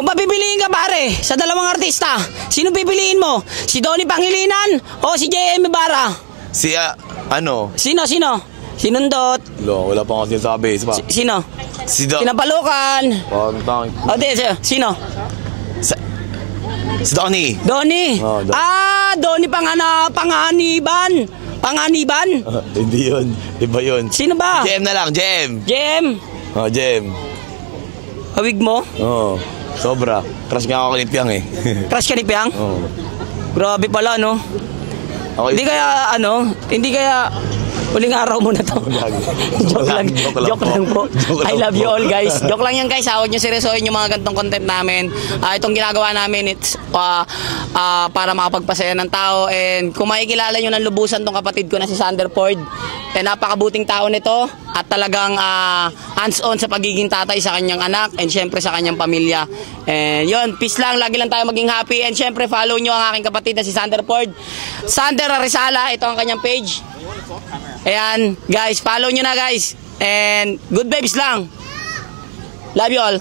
Kung papipiliin ka pare, sa dalawang artista, sino pipiliin mo? Si Donnie Pangilinan o si JM Ibarra? Si, ano? Sino? Sinundot? Wala pa akong sinasabi. Sino? Si Sinapalukan? O di, sino? Si Donnie. Donnie? Oh, Donnie Panganiban? Hindi yun. Iba yun. Sino ba? JM na lang, JM. JM? JM. Hawig mo? Sobra. Crush nga ako ni Piang eh. Crush ka ni Piang? Grabe pala, no? Okay. Hindi kaya huling araw mo na to. Joke lang po. I love you all guys. Joke lang yan guys. Huwag nyo seryosohin yung mga gantong content namin. Itong ginagawa namin, it's para makapagpasaya ng tao. And kung makikilala nyo ng lubusan tong kapatid ko na si Sander Ford, napakabuting tao nito at talagang hands-on sa pagiging tatay sa kanyang anak and syempre sa kanyang pamilya. And yun, peace lang. Lagi lang tayo maging happy. And syempre follow nyo ang aking kapatid na si Sander Ford. Sander Arizala, ito ang kanyang page. Ayan, guys, follow nyo na guys. And good vibes lang. Love you all.